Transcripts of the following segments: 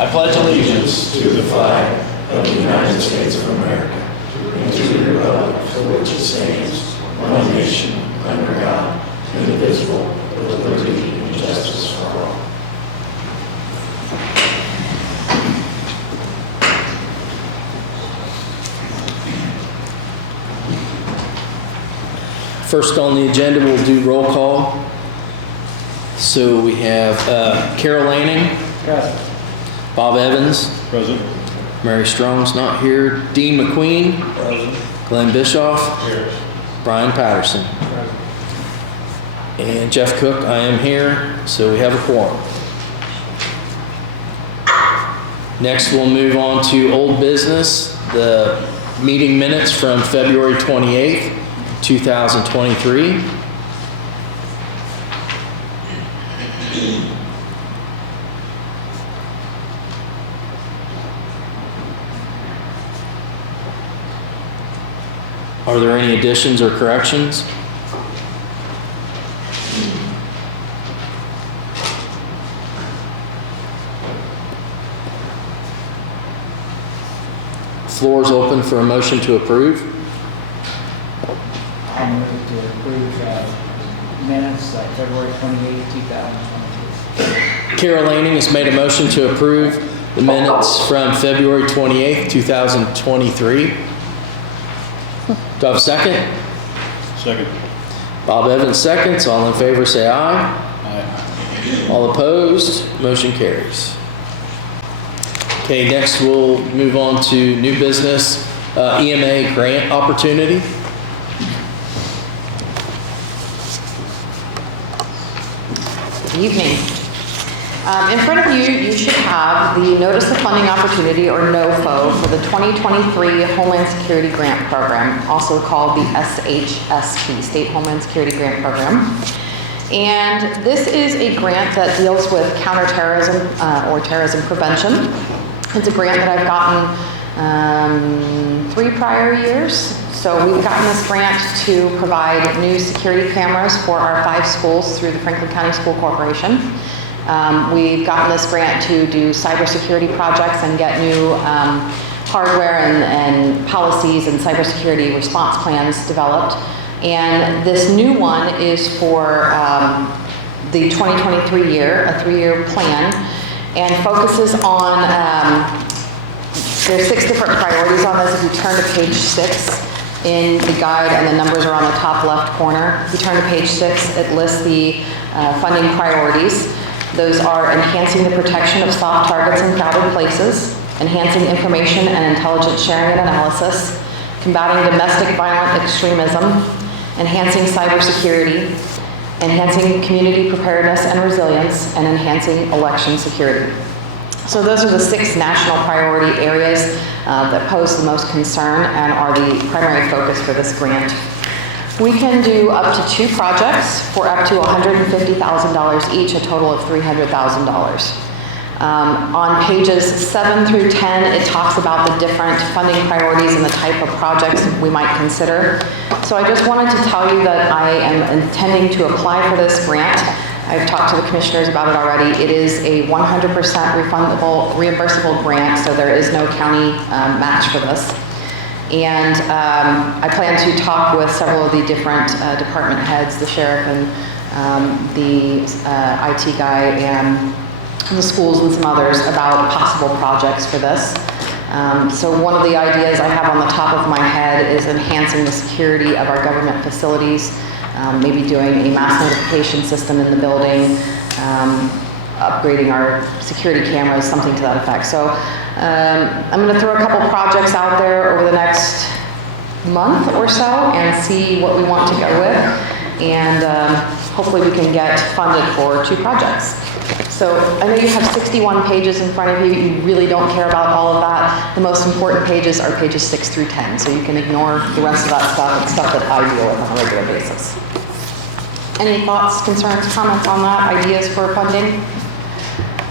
I pledge allegiance to the flag of the United States of America and to the republic for which it stands, one nation, under God, indivisible, with liberty and justice for all. First on the agenda, we'll do roll call. So we have Carol Lanning. Present. Bob Evans. Present. Mary Strong's not here. Dean McQueen. Present. Glenn Bischoff. Here. Brian Patterson. Present. And Jeff Cook, I am here, so we have a quorum. Next, we'll move on to old business, the meeting minutes from February 28th, 2023. Are there any additions or corrections? Floor is open for a motion to approve. I'll move to approve minutes of February 28, 2022. Carol Lanning has made a motion to approve the minutes from February 28th, 2023. Do I have a second? Second. Bob Evans seconds. All in favor say aye. Aye. All opposed, motion carries. Okay, next we'll move on to new business, EMA grant opportunity. Good evening. In front of you, you should have the Notice of Funding Opportunity, or NOFO, for the 2023 Homeland Security Grant Program, also called the SHSP, State Homeland Security Grant Program. And this is a grant that deals with counterterrorism or terrorism prevention. It's a grant that I've gotten 3 prior years. So we've gotten this grant to provide new security cameras for our 5 schools through the Franklin County School Corporation. We've gotten this grant to do cybersecurity projects and get new hardware and policies and cybersecurity response plans developed. And this new one is for the 2023 year, a 3-year plan, and focuses on, there's 6 different priorities on this. If you turn to page 6 in the guide, and the numbers are on the top left corner. If you turn to page 6, it lists the funding priorities. Those are enhancing the protection of soft targets in crowded places, enhancing information and intelligence sharing and analysis, combating domestic violent extremism, enhancing cybersecurity, enhancing community preparedness and resilience, and enhancing election security. So those are the 6 national priority areas that pose the most concern and are the primary focus for this grant. We can do up to 2 projects for up to $150,000 each, a total of $300,000. On pages 7 through 10, it talks about the different funding priorities and the type of projects we might consider. So I just wanted to tell you that I am intending to apply for this grant. I've talked to the commissioners about it already. It is a 100% refundable, reimbursable grant, so there is no county match for this. And I plan to talk with several of the different department heads, the sheriff and the IT guy and the schools and some others about possible projects for this. So one of the ideas I have on the top of my head is enhancing the security of our government facilities, maybe doing a mass notification system in the building, upgrading our security cameras, something to that effect. So I'm going to throw a couple projects out there over the next month or so and see what we want to go with, and hopefully we can get funded for 2 projects. So I know you have 61 pages in front of you. You really don't care about all of that. The most important pages are pages 6 through 10, so you can ignore the rest of that stuff. It's stuff that I deal with on a regular basis. Any thoughts, concerns, comments on that, ideas for funding?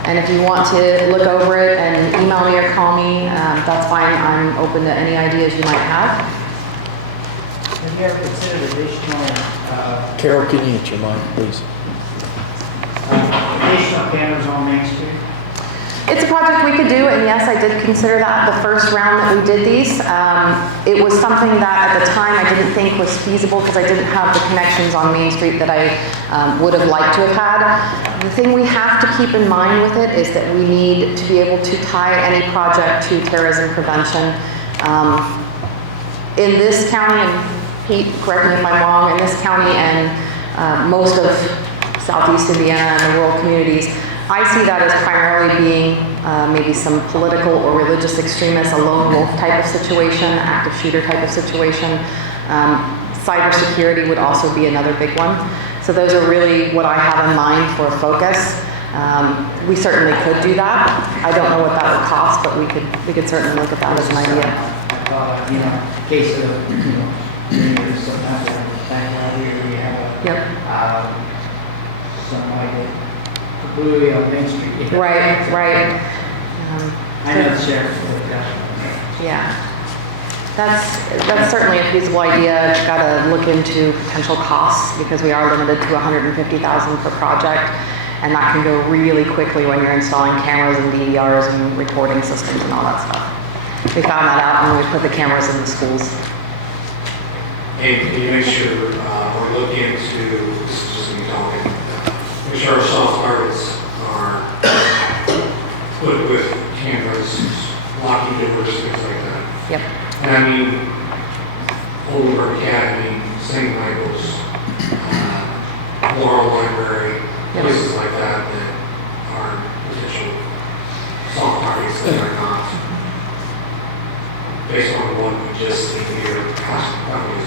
And if you want to look over it and email me or call me, that's fine. I'm open to any ideas you might have. Have you ever considered additional Carol, can you hit your mic, please? additional cameras on Main Street? It's a project we could do, and yes, I did consider that the first round that we did these. It was something that at the time I didn't think was feasible because I didn't have the connections on Main Street that I would have liked to have had. The thing we have to keep in mind with it is that we need to be able to tie any project to terrorism prevention. In this county, and Pete, correct me if I'm wrong, in this county and most of Southeast Indiana and the rural communities, I see that as primarily being maybe some political or religious extremists, a lone wolf type of situation, active shooter type of situation. Cybersecurity would also be another big one. So those are really what I have in mind for a focus. We certainly could do that. I don't know what that would cost, but we could certainly look at that as an idea. I thought, in case of, there's sometimes back out here, we have Yep. somebody completely on Main Street. Right. I know the sheriff would, Yeah. That's certainly a feasible idea. Got to look into potential costs because we are limited to $150,000 per project, and that can go really quickly when you're installing cameras and DVRs and recording systems and all that stuff. We found that out when we put the cameras in the schools. And can you make sure we're looking into, this is just me talking, make sure our soft targets are put with cameras, locking doors, things like that. Yep. And I mean, Oldenburg Academy, St. Michael's, Laurel Library, Yep. places like that that are potential soft targets that are not, based on the one we just did here, probably.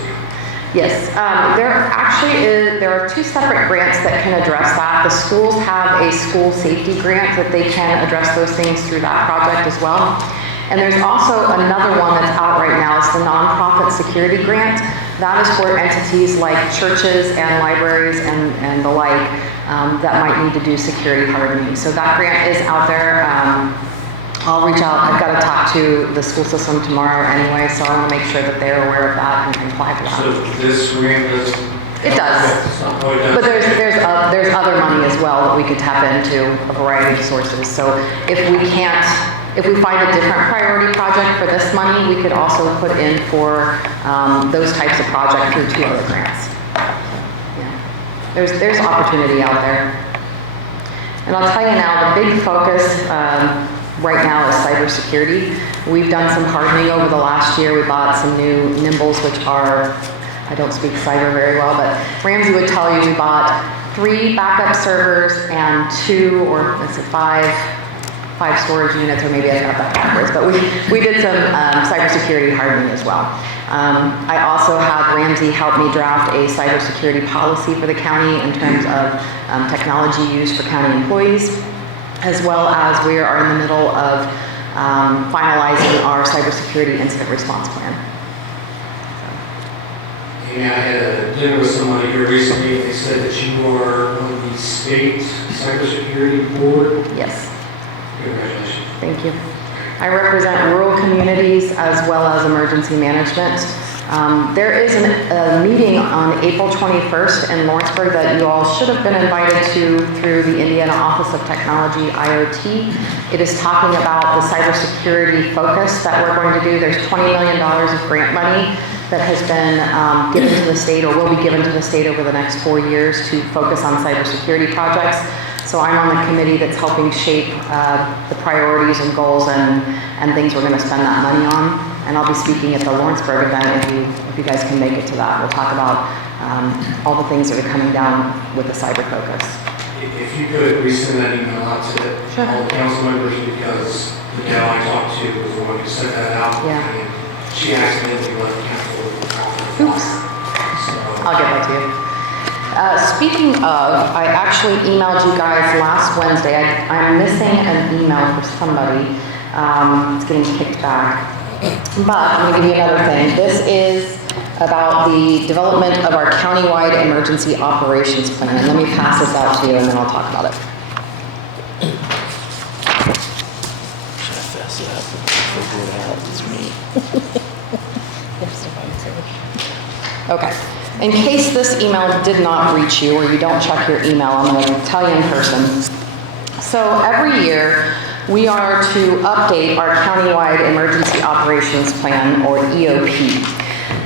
Yes, there are two separate grants that can address that. The schools have a school safety grant that they can address those things through that project as well. And there's also another one that's out right now. It's the nonprofit security grant. That is for entities like churches and libraries and the like that might need to do security hardening. So that grant is out there. I'll reach out. I've got to talk to the school system tomorrow anyway, so I want to make sure that they're aware of that and can apply for that. So this grant does? It does. Oh, it does. But there's other money as well that we could tap into a variety of sources. So if we find a different priority project for this money, we could also put in for those types of projects through two other grants. Yeah. There's opportunity out there. And I'll tell you now, the big focus right now is cybersecurity. We've done some hardening over the last year. We bought some new Nimbles, which are, I don't speak cyber very well, but Ramsey would tell you we bought 3 backup servers and 2 or is it 5 storage units, or maybe I got that backwards, but we did some cybersecurity hardening as well. I also had Ramsey help me draft a cybersecurity policy for the county in terms of technology used for county employees, as well as we are in the middle of finalizing our cybersecurity incident response plan. Yeah, I had a dinner with somebody here recently, and they said that you are on the state cybersecurity board. Yes, Congratulations. thank you. I represent rural communities as well as emergency management. There is a meeting on April 21st in Lawrenceburg that you all should have been invited to through the Indiana Office of Technology, IoT. It is talking about the cybersecurity focus that we're going to do. There's $20 million of grant money that has been given to the state or will be given to the state over the next 4 years to focus on cybersecurity projects. So I'm on the committee that's helping shape the priorities and goals and things we're going to spend that money on. And I'll be speaking at the Lawrenceburg event if you guys can make it to that. We'll talk about all the things that are coming down with the cyber focus. If you could resend that email out to Sure. all the council members, because the gal I talked to was the one who sent that out. Yeah. And she accidentally left council. Oops. So, I'll get that to you. Speaking of, I actually emailed you guys last Wednesday. I'm missing an email for somebody. It's getting kicked back. But I'm going to give you another thing. This is about the development of our countywide emergency operations plan. And let me pass this out to you and then I'll talk about it. Should I fess it up and figure it out? It's me. Okay. In case this email did not reach you or you don't check your email, I'm going to tell you in person. So every year, We are to update our countywide emergency operations plan, or EOP.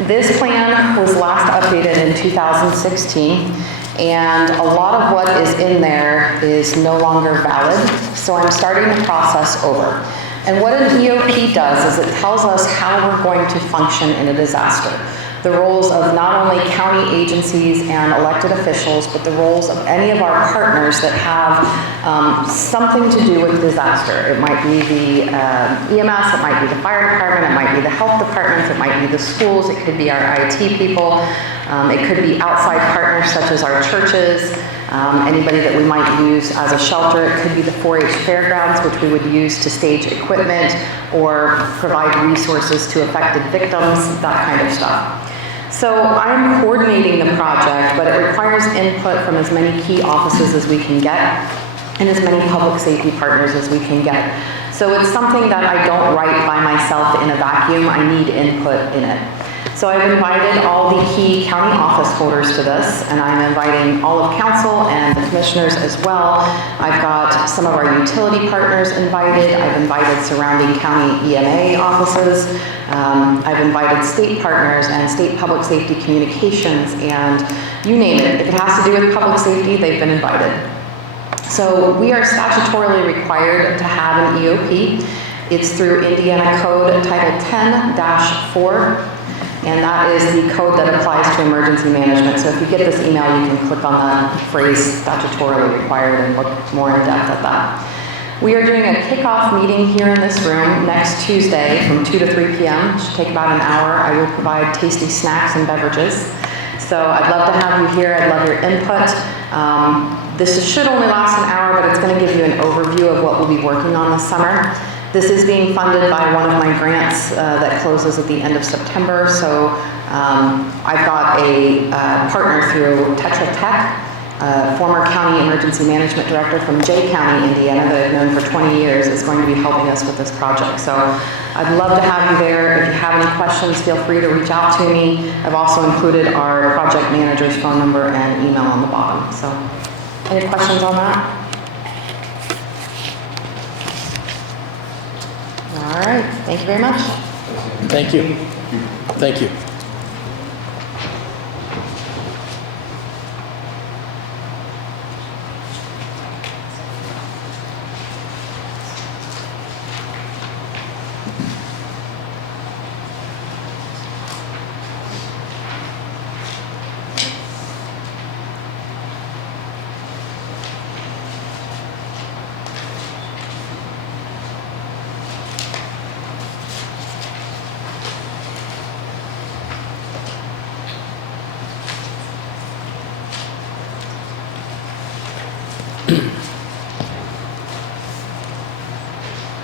This plan was last updated in 2016, and a lot of what is in there is no longer valid, so I'm starting the process over. And what an EOP does is it tells us how we're going to function in a disaster. The roles of not only county agencies and elected officials, but the roles of any of our partners that have something to do with disaster. It might be the EMS, it might be the fire department, it might be the health departments, it might be the schools, it could be our IT people, it could be outside partners such as our churches, anybody that we might use as a shelter. It could be the 4-H fairgrounds, which we would use to stage equipment or provide resources to affected victims, that kind of stuff. So I'm coordinating the project, but it requires input from as many key offices as we can get and as many public safety partners as we can get. So it's something that I don't write by myself in a vacuum. I need input in it. So I've invited all the key county office holders to this, and I'm inviting all of council and the commissioners as well. I've got some of our utility partners invited. I've invited surrounding county EMA offices. I've invited state partners and state public safety communications, and you name it. If it has to do with public safety, they've been invited. So we are statutorily required to have an EOP. It's through Indiana Code Title 10-4. And that is the code that applies to emergency management. So if you get this email, you can click on that phrase statutorily required and look more in depth at that. We are doing a kickoff meeting here in this room next Tuesday from 2 to 3 p.m. It should take about an hour. I will provide tasty snacks and beverages. So I'd love to have you here. I'd love your input. This should only last an hour, but it's going to give you an overview of what we'll be working on this summer. This is being funded by one of my grants that closes at the end of September. So I've got a partner through Tetra Tech, former county emergency management director from Jay County, Indiana, that I've known for 20 years, is going to be helping us with this project. So I'd love to have you there. If you have any questions, feel free to reach out to me. I've also included our project manager's phone number and email on the bottom. So any questions on that? All right, thank you very much. Thank you. Thank you.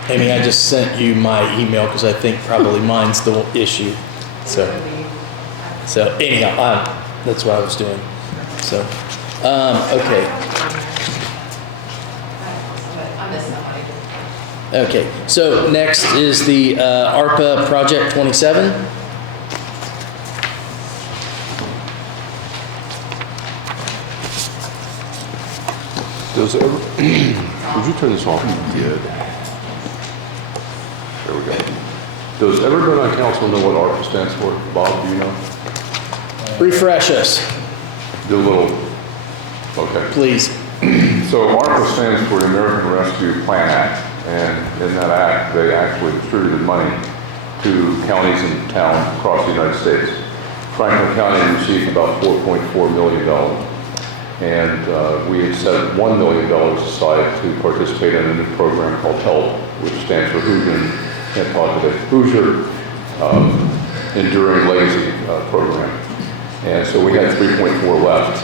Amy, I just sent you my email because I think probably mine's the issue. So anyhow, that's what I was doing. So, okay. Okay, so next is the ARPA Project 27. Does ever, would you turn this off? Good. There we go. Does everyone on council know what ARPA stands for? Bob, do you know? Refresh us, Do a little, okay. please. So ARPA stands for the American Rescue Plan Act, and in that act, they actually distributed money to counties and towns across the United States. Franklin County received about $4.4 million. And we had set $1 million aside to participate in a new program called HELP, which stands for Hoosier Enduring Legacy Program. And so we had 3.4 left.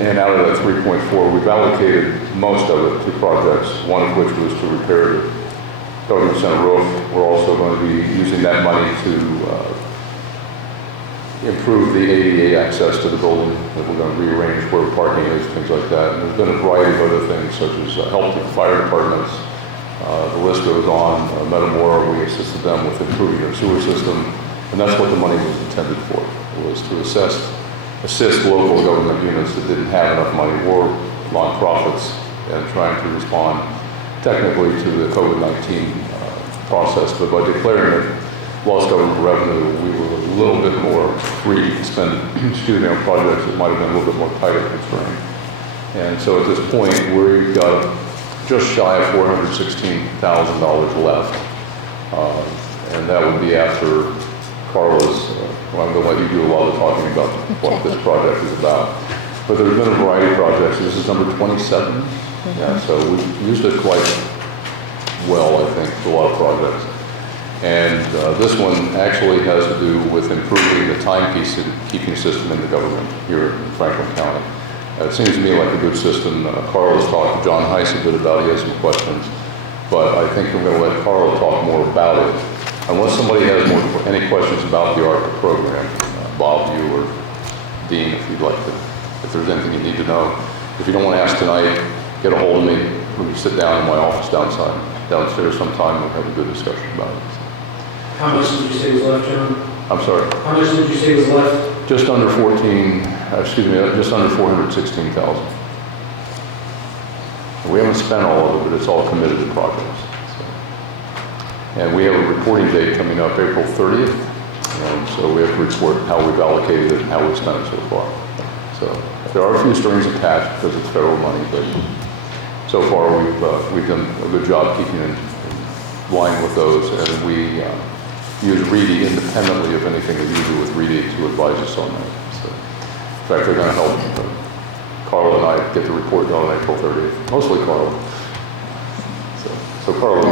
And out of that 3.4, we've allocated most of it to projects, one of which was to repair the government center roof. We're also going to be using that money to improve the ADA access to the building, that we're going to rearrange where parking is, things like that. And there's been a variety of other things, such as help with fire departments. The list goes on. Metamora, we assisted them with improving their sewer system, and that's what the money was intended for, was to assist local government units that didn't have enough money, or nonprofits, and trying to respond technically to the COVID-19 process, but by declaring it lost government revenue, we were a little bit more free to spend, on projects that might have been a little bit more tighter constrained. And so at this point, we've got just shy of $416,000 left. And that would be after Carla's, well, I'm going to let you do a lot of talking about what this project is about. But there's been a variety of projects. This is number 27. Yeah, so we've used it quite well, I think, for a lot of projects. And this one actually has to do with improving the timekeeping system in the government here in Franklin County. It seems to me like a good system. Carl has talked to John Heiss a bit about it. He has some questions. But I think I'm going to let Carl talk more about it. Unless somebody has any questions about the ARPA program, Bob, you or Dean, if you'd like to, if there's anything you need to know. If you don't want to ask tonight, get a hold of me. We can sit down in my office downstairs sometime. We'll have a good discussion about it. How much did you say was left, John? I'm sorry. How much did you say was left? Just under just under 416,000. We haven't spent all of it, but it's all committed to projects. So. And we have a reporting date coming up April 30th. And so we have to report how we've allocated it and how we've spent it so far. So there are a few strings attached because it's federal money, but so far we've done a good job keeping in line with those, and we use Reedy independently of anything that you do with Reedy to advise us on that. So, in fact, they're going to help Carla and I get the report done on April 30th, mostly Carla. So Carla,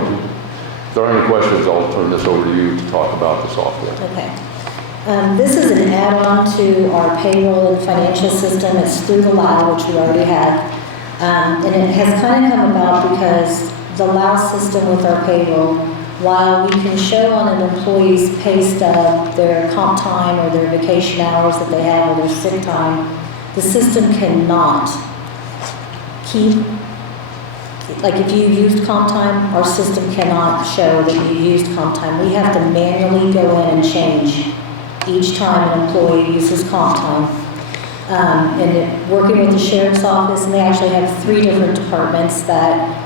if there are any questions, I'll turn this over to you to talk about the software. Okay. This is an add-on to our payroll and financial system. It's through the LAO, which we already have. And it has kind of come about because the LAO system with our payroll, while we can show on an employee's pay stub their comp time or their vacation hours that they have or their sick time, the system cannot keep, like if you used comp time, our system cannot show that you used comp time. We have to manually go in and change each time an employee uses comp time. Working with the sheriff's office, and they actually have 3 different departments that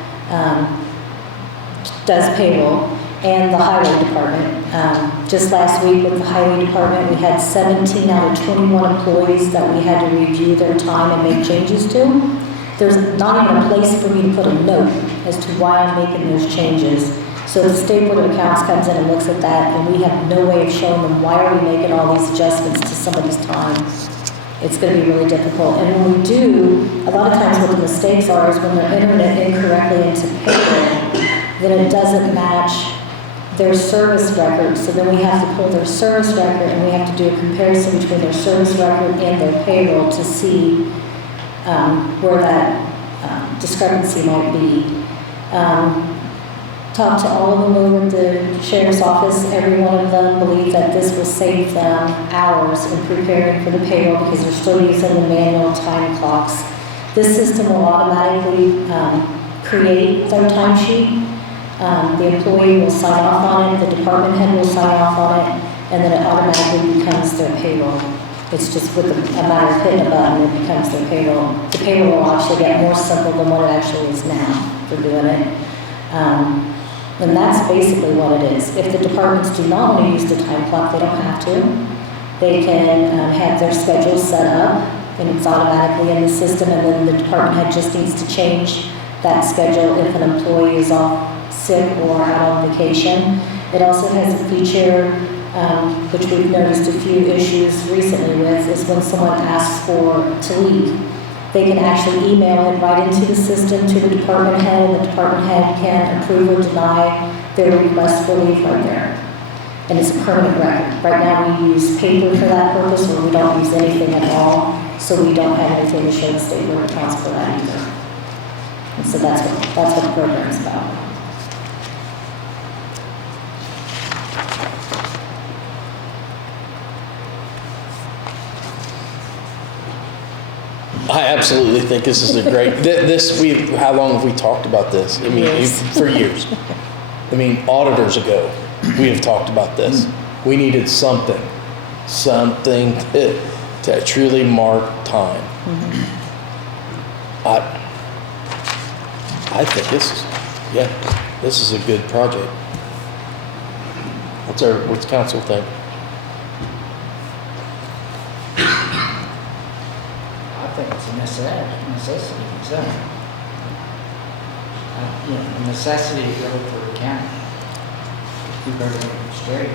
does payroll, and the highway department. Just last week with the highway department, we had 17 out of 21 employees that we had to review their time and make changes to. There's not even a place for me to put a note as to why I'm making those changes. So the State Board of Accounts comes in and looks at that, and we have no way of showing them why are we making all these adjustments to somebody's time. It's going to be really difficult. And when we do, a lot of times what the mistakes are is when they're entering it incorrectly into payroll, then it doesn't match their service record. So then we have to pull their service record and we have to do a comparison between their service record and their payroll to see where that discrepancy might be. Talked to all of them over at the sheriff's office. Every one of them believe that this will save them hours in preparing for the payroll because they're still using the manual time clocks. This system will automatically create their timesheet. The employee will sign off on it, the department head will sign off on it, and then it automatically becomes their payroll. It's just with a matter of hitting a button, it becomes their payroll. The payroll will actually get more simple than what it actually is now for doing it. And that's basically what it is. If the departments do not want to use the time clock, they don't have to. They can have their schedule set up, and it's automatically in the system, and then the department head just needs to change that schedule if an employee is off sick or out on vacation. It also has a feature, which we've noticed a few issues recently with, is when someone asks to leave. They can actually email it right into the system to the department head, and the department head can approve or deny their request for leave right there. And it's a permanent record. Right now we use paper for that purpose, or we don't use anything at all, so we don't have anything to show the State Board of Accounts for that either. And so that's what the program is about. I absolutely think this is a great, how long have we talked about this? I mean, for years. I mean, auditors ago, we have talked about this. We needed something to truly mark time. I think this is Yeah, this is a good project. What's council think? I think it's a necessity, so. You know, a necessity to go for the county. Keep everything straight.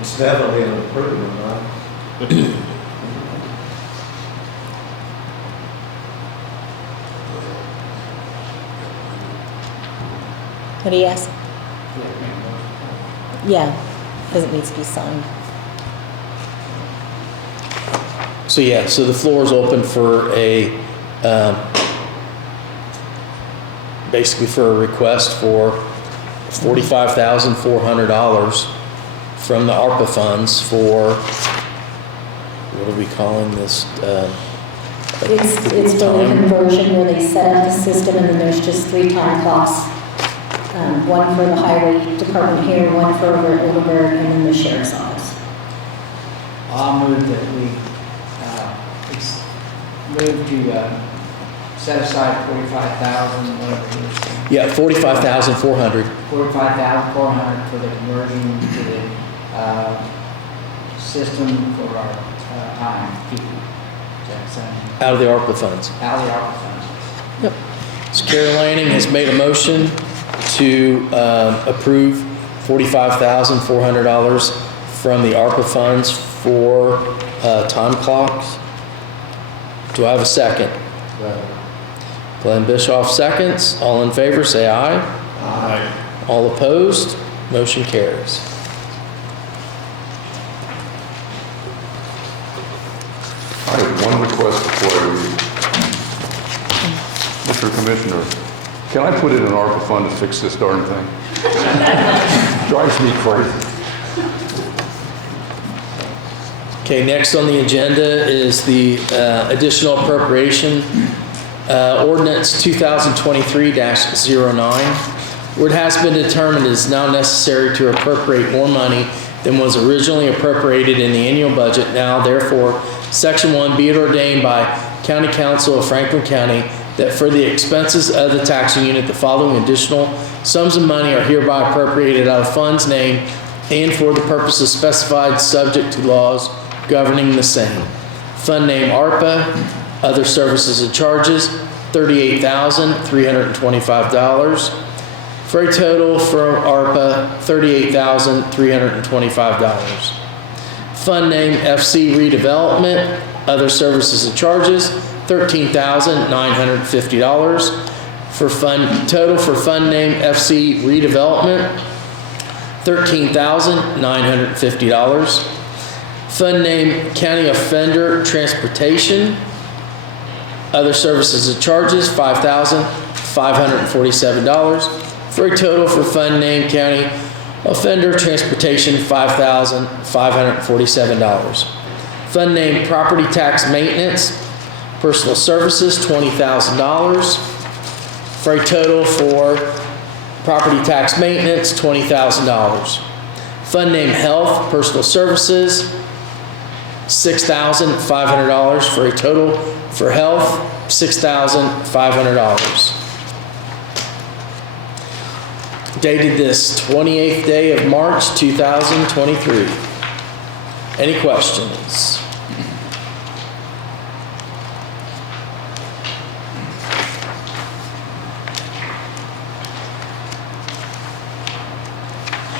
It's definitely an improvement, right? What do you ask? Yeah, because it needs to be signed. So yeah, so the floor is open for basically for a request for $45,400 from the ARPA funds for, what are we calling this? It's for the conversion where they set up the system and then there's just 3 time clocks. One for the highway department here, one for over at Oldenburg, and then the sheriff's office. I'll move that we, move to, set aside 45,000, whatever it is. Yeah, $45,400 $45,400 for the conversion to the, system for our, time keeping. out of the ARPA funds. Out of the ARPA funds. Yep. So Carol Lanning has made a motion to approve $45,400 from the ARPA funds for time clocks. Do I have a second? Glenn Bischoff seconds. All in favor, say aye. Aye. All opposed, motion carries. I have one request before I leave. Mr. Commissioner, can I put in an ARPA fund to fix this darn thing? Drives me crazy. Okay, next on the agenda is the additional appropriation ordinance 2023-09, where it has been determined it is now necessary to appropriate more money than was originally appropriated in the annual budget. Now, therefore, Section 1, be it ordained by County Council of Franklin County that for the expenses of the taxing unit, the following additional sums of money are hereby appropriated out of funds named and for the purposes specified, subject to laws governing the same. Fund name ARPA, other services and charges, $38,325. For a total for ARPA, $38,325. Fund name FC redevelopment, other services and charges, $13,950. For total for fund name FC redevelopment, $13,950. Fund name county offender transportation, other services and charges, $5,547. For a total for fund name county offender transportation, $5,547. Fund name property tax maintenance, personal services, $20,000. For a total for property tax maintenance, $20,000. Fund name health, personal services, $6,500. For a total for health, $6,500. Dated this 28th day of March 2023. Any questions?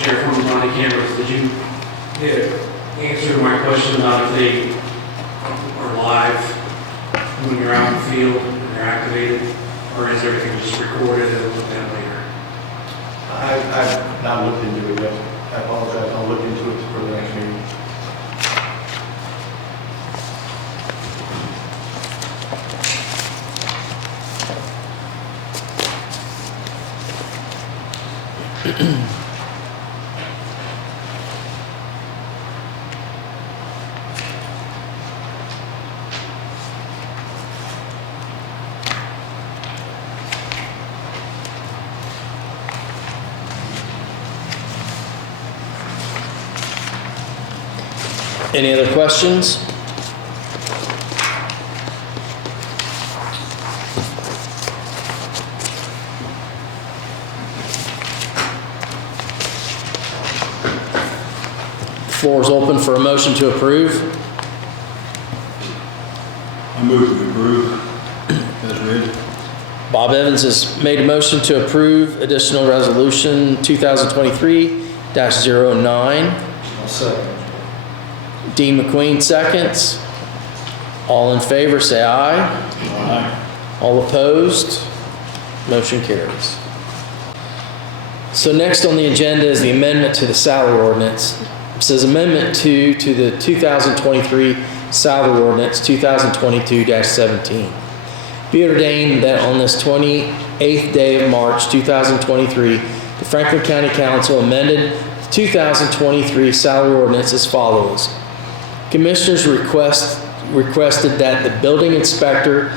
Sheriff, on the body cameras, did you answer my question about if they are live when you're out in the field and they're activated, or is everything just recorded and looked at later? I've not looked into it yet. I apologize. I'll look into it for the next meeting. Any other questions? Floor is open for a motion to approve. I move to approve as read. Bob Evans has made a motion to approve additional resolution 2023-09. I'll second. Dean McQueen seconds. All in favor, say aye. Aye. All opposed? Motion carries. So next on the agenda is the amendment to the salary ordinance. It says Amendment 2 to the 2023 Salary Ordinance 2022-17. Be it ordained that on this 28th day of March 2023, the Franklin County Council amended the 2023 Salary Ordinance as follows. Commissioners requested that the building inspector /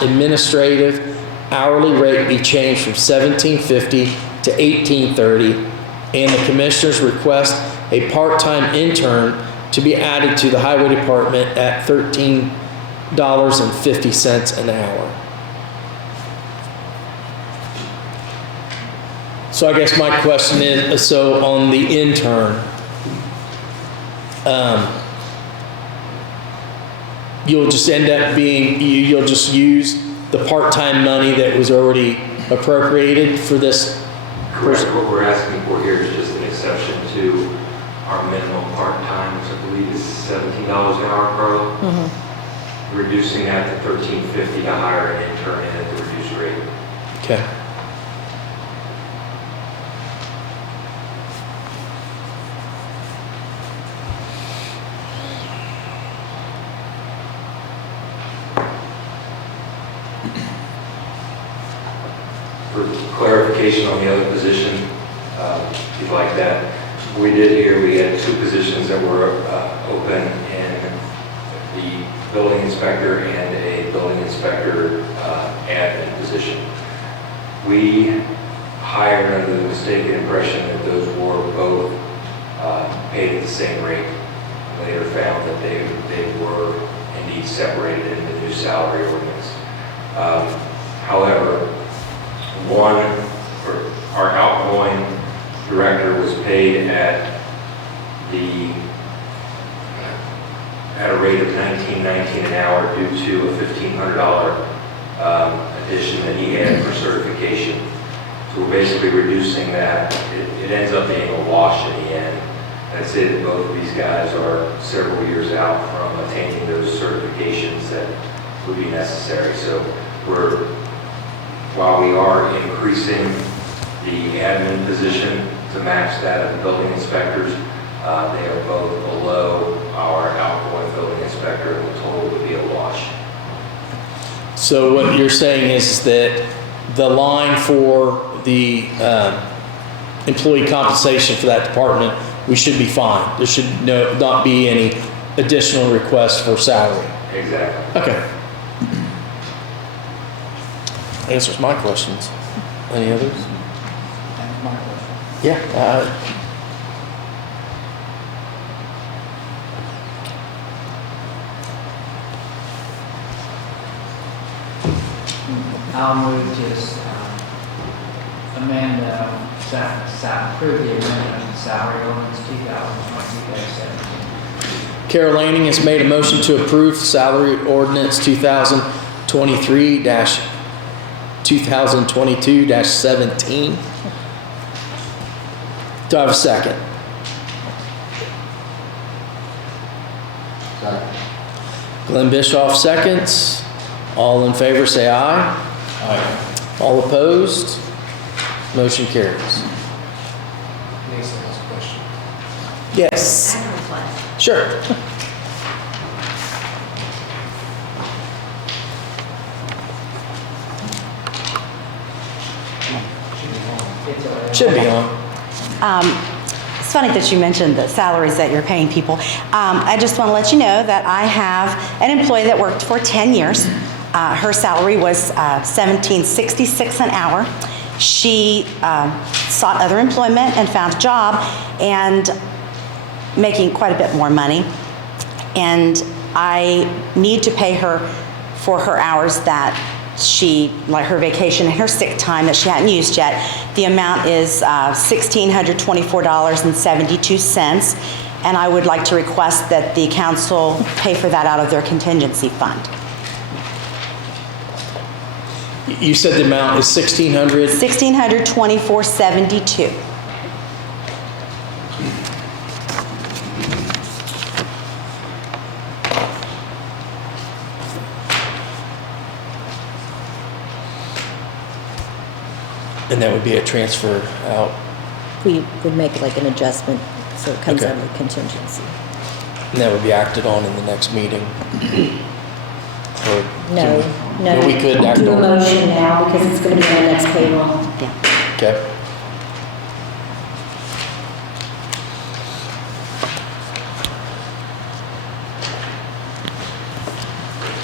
administrative hourly rate be changed from $17.50 to $18.30, and the commissioners request a part-time intern to be added to the highway department at $13.50 an hour. So I guess my question is, so on the intern, you'll just end up being, you'll just use the part-time money that was already appropriated for this Correct. What we're asking for here is just an exception to our minimum part-time, which I believe is $17 an hour, Carla. Mhm. Reducing that to $13.50 to hire an intern in at the reduced rate. Okay. For clarification on the other position, if you'd like that, we did here, we had 2 positions that were open in the building inspector and a building inspector admin position. We hired under the mistaken impression that those were both paid at the same rate. Later found that they were indeed separated in the new salary ordinance. However, our outgoing director was paid at a rate of $19.19 an hour due to a $1,500 addition that he had for certification. So we're basically reducing that. It ends up being a wash in the end. I'd say that both of these guys are several years out from attaining those certifications that would be necessary. So while we are increasing the admin position to match that of the building inspectors, they are both below our outgoing building inspector, and the total would be a wash. So what you're saying is that the line for the employee compensation for that department, we should be fine. There should not be any additional requests for salary. Exactly. Okay. Answers my questions. Any others? That's my question. Yeah. I'll move to amend, approve the amendment of the salary ordinance 2022-17. Carol Lanning has made a motion to approve salary ordinance 2022-17. Do I have a second? Glenn Bischoff seconds. All in favor say aye. Aye. All opposed? Motion carries. Nathan has a question. Yes. I have a question. Sure. Should be on. It's funny that you mentioned the salaries that you're paying people. I just want to let you know that I have an employee that worked for 10 years. Her salary was $17.66 an hour. She sought other employment and found a job and making quite a bit more money. And I need to pay her for her hours that she, like her vacation and her sick time that she hadn't used yet. The amount is $1,624.72. and I would like to request that the council pay for that out of their contingency fund. You said the amount is 1,600? $1,624.72. And that would be a transfer out. We would make like an adjustment, so it comes Okay. out of the contingency. And that would be acted on in the next meeting? Or No, no. we could act Do a on it? motion now because it's going to be on the next payroll. Okay.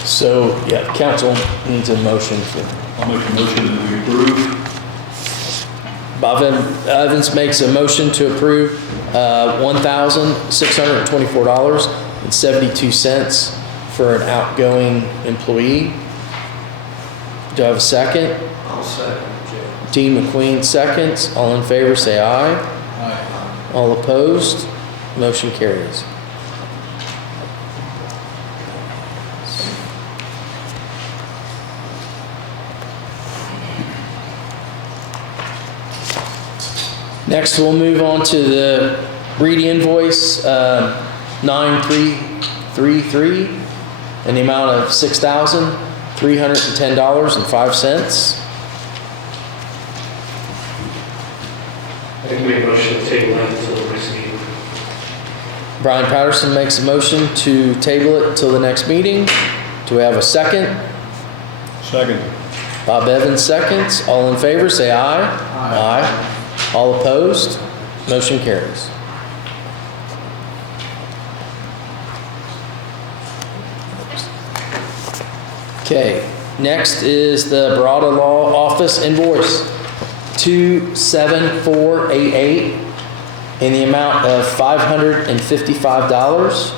So, yeah, council needs a motion for. I'll make a motion that we approve. Bob Evans makes a motion to approve $1,624.72 for an outgoing employee. Do I have a second? I'll second, Jay. Dean McQueen seconds. All in favor, say aye. Aye. All opposed? Motion carries. Next, we'll move on to the Reed invoice 9333 in the amount of $6,310.05. I can make a motion to table that until the next meeting. Brian Patterson makes a motion to table it till the next meeting. Do we have a second? Second. Bob Evans seconds. All in favor, say aye. Aye. All opposed? Motion carries. Okay, next is the Barada Law Office invoice 27488 in the amount of $555.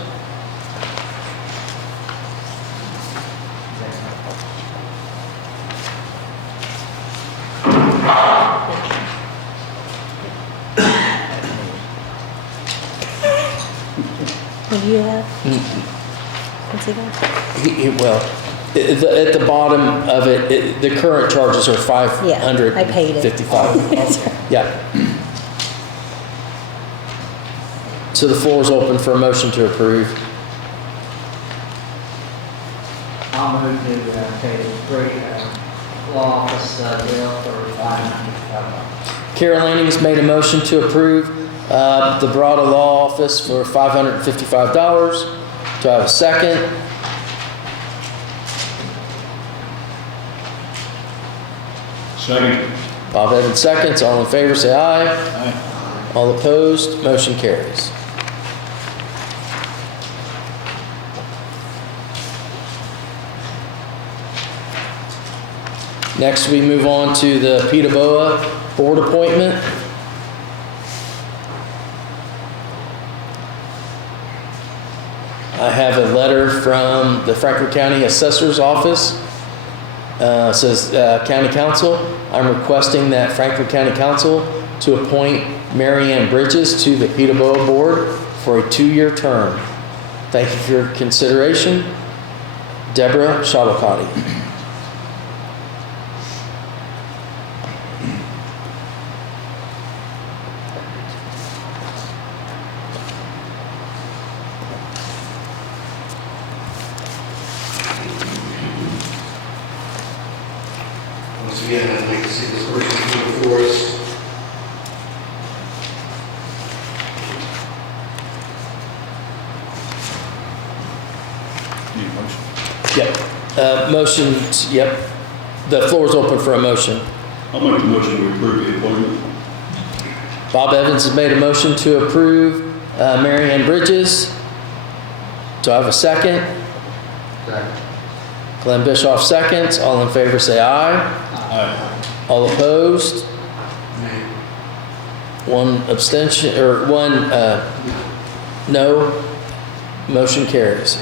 What do you have? Let's see that. Well, at the bottom of it, the current charges are $555. Yeah, I paid it. That's right. Yeah. So the floor is open for a motion to approve. I'll move to pay the law office bill for $595. Carol Lanning's made a motion to approve the Barada Law Office for $555. Do I have a second? Second. Bob Evans seconds. All in favor, say aye. Aye. All opposed, motion carries. Next, we move on to the Peterborough Board appointment. I have a letter from the Franklin County Assessor's Office. Says, County Council, I'm requesting that Franklin County Council to appoint Mary Ann Bridges to the Peterborough Board for a 2-year term. Thank you for your consideration. Deborah Shabakati. Once again, I'd like to see this person come before us. Need a motion. Yep. Motion, yep. The floor is open for a motion. I'll make the motion to approve the appointment. Bob Evans has made a motion to approve Mary Ann Bridges. Do I have a second? Second. Glenn Bischoff seconds. All in favor say aye. Aye. All opposed? One abstention, or one no. Motion carries.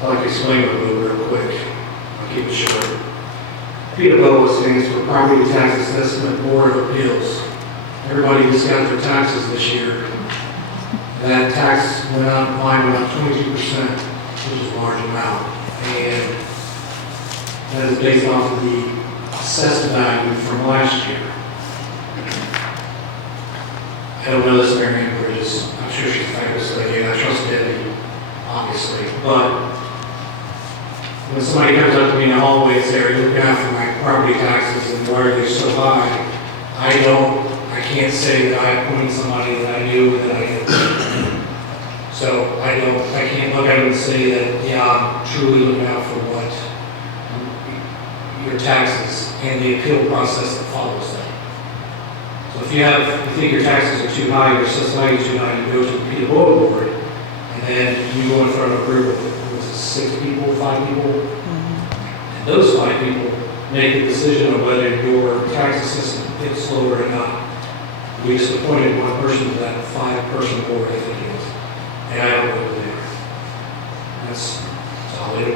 I'd like to explain what we're doing real quick. I'll keep it short. PWO stands for Property Tax Assessment Board of Appeals. everybody discounted their taxes this year. That tax went up, mine went up 22%, which is a large amount. And that is based off of the assessed value from last year. I don't know this Mary Ann Bridges. I'm sure she's a fabulous lady, and I trust Debbie, obviously. But when somebody comes up to me in the hallway and says, "Are you looking after my property taxes and why are they so high?" I can't say that I appointed somebody that I knew and that I didn't. So I can't look at it and say that, yeah, I'm truly looking out for what your taxes and the appeal process that follows that. So if you think your taxes are too high, your assessed value is too high, you go to the appeal board, and then you go in front of a group of, was it 6 people, 5 people? And those 5 people make a decision on whether your tax assessment is lower or not. We just appointed one person to that 5-person board, I think it is. And I don't know who they are. That's all they do.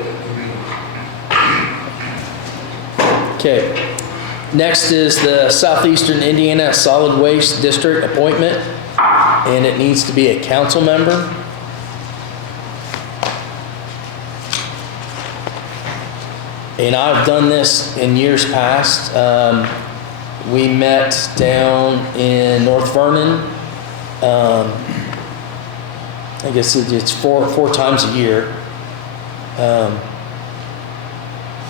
Okay. Next is the Southeastern Indiana Solid Waste District appointment, and it needs to be a council member. And I've done this in years past. We met down in North Vernon. I guess it's four times a year.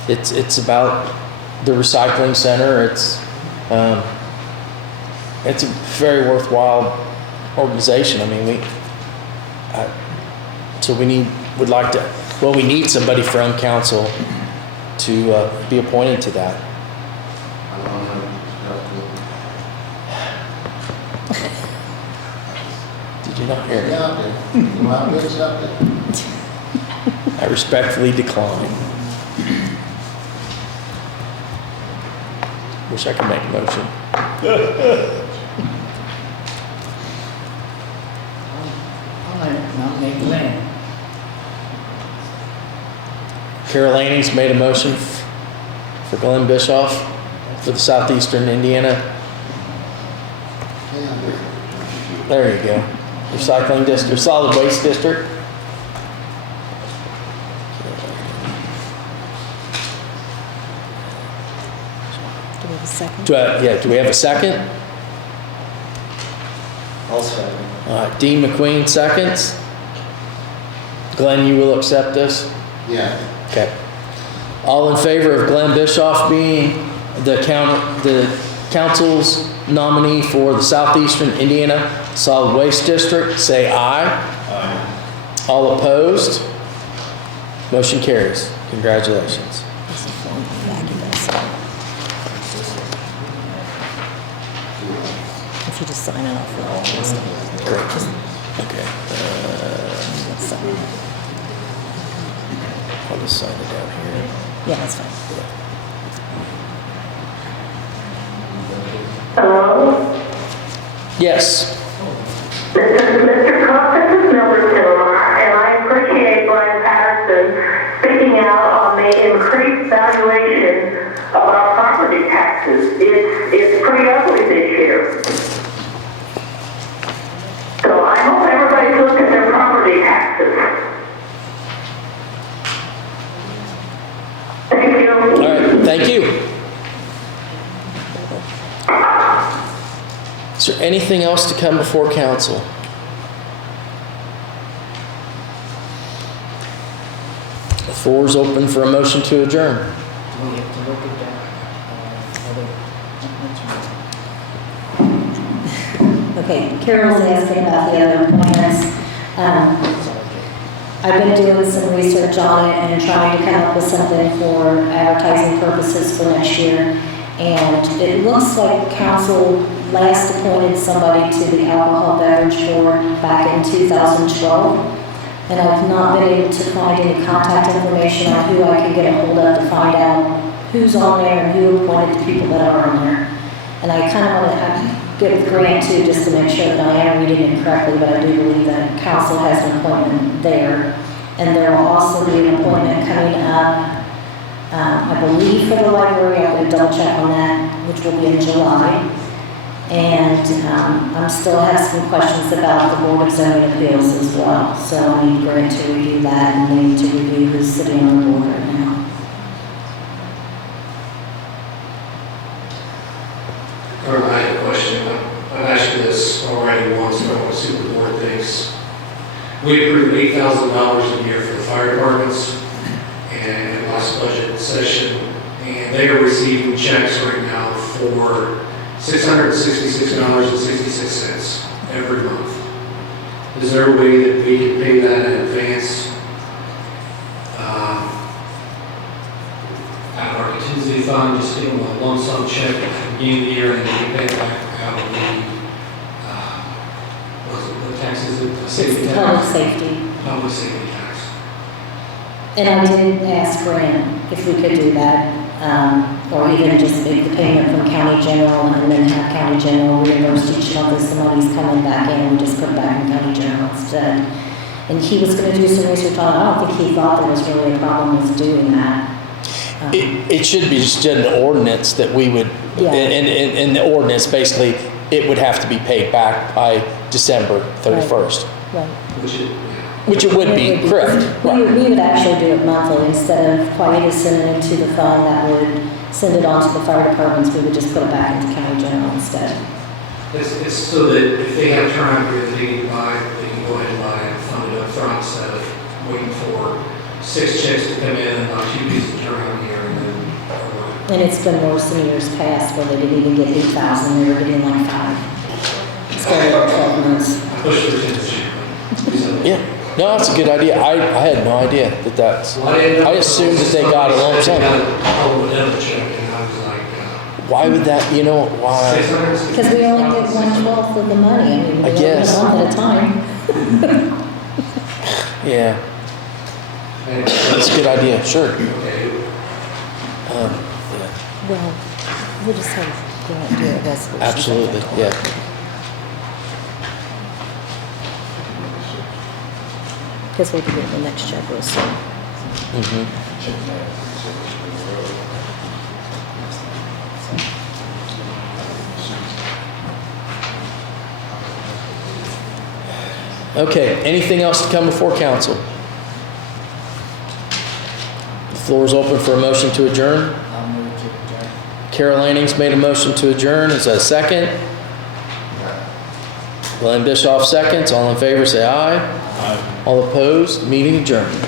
It's about the recycling center. It's a very worthwhile organization. I mean, we need somebody from council to be appointed to that. Did you not hear me? I respectfully decline. Wish I could make a motion. I'll nominate Glenn. Carol Anning's made a motion for Glenn Bischoff for the Southeastern Indiana. There you go. Recycling district, solid waste district. Do we have a second? Do we have a second? I'll second. All right, Dean McQueen seconds. Glenn, you will accept this? Yeah. Okay. All in favor of Glenn Bischoff being the council's nominee for the Southeastern Indiana Solid Waste District, say aye. Aye. All opposed? Motion carries. Congratulations. If you just sign it off for all of us. Great. Okay. I'll just sign it down here. Yeah, that's fine. Hello? Yes. Mr. Cox, this is Mildred Silmar, and I appreciate Brian Patterson speaking out on the increased valuation of our property taxes. It's pretty ugly this year. So I hope everybody's looked at their property taxes. Thank you. All right. Thank you. Is there anything else to come before council? The floor is open for a motion to adjourn. Do we have to look at that? Okay, Carol's asking about the other appointments. I've been doing some research on it and trying to come up with something for advertising purposes for next year. And it looks like council last appointed somebody to the alcohol beverage board back in 2012. And I've not been able to find any contact information on who I can get a hold of to find out who's on there and who appointed the people that are on there. And I kind of want to get with Grant too, just to make sure that I am reading it correctly, but I do believe that council has an appointment there. And there will also be an appointment coming up, I believe for the library. I'm going to double check on that, which will be in July. And I'm still have some questions about the Board of Zoning Appeals as well. So I need Grant to review that and then to review who's sitting on the board right now. Carl, I have a question. I've asked you this already once, but I want to see what the board thinks. We approved $8,000 a year for the fire departments and last budget session, and they are receiving checks right now for $666.66 every month. Is there a way that we can pay that in advance out of our contingency fund, just give them a lump sum check at the beginning of the year, and then we can pay it back out of the taxes, the safety tax? Public safety. Public safety tax. And I did ask Grant if we could do that, or even just make the payment from county general and then have county general reimburse each month as the money's coming back in, and just put it back in county general instead. And he was gonna do some research on it. I don't think he thought there was really a problem with doing that. It should be just an ordinance that we would, Yeah. in the ordinance, basically, it would have to be paid back by December 31st, Right. which it would be, correct. We would actually do it monthly instead of Quietus sending it to the fund that would send it on to the fire departments. We would just put it back into county general instead. It's so that if they have turnout here that they need to buy, they can go ahead and buy it, fund it up front instead of waiting for 6 checks to come in and buy 2 pieces of turnout here and then. And it's been worse in years past where they didn't even get 8,000, they were getting like 5. It's been about 12 months. I pushed for 10 this year. Yeah, no, that's a good idea. I had no idea that that's, I assumed that they got a lump sum. Check, and I was like, Why would that, why? Because we only get 1/12 of the money. I mean, we I only guess. get a month at a time. Yeah, that's a good idea, sure. okay, Yeah, Well, we'll just have Grant do a resolution. absolutely, yeah. Because we'll be getting the next check real soon. Mhm. Okay, anything else to come before council? The floor is open for a motion to adjourn. I'll move to adjourn. Carol Lanning's made a motion to adjourn. Is that a second? Glenn Bischoff seconds. All in favor say aye. All opposed, meeting adjourned.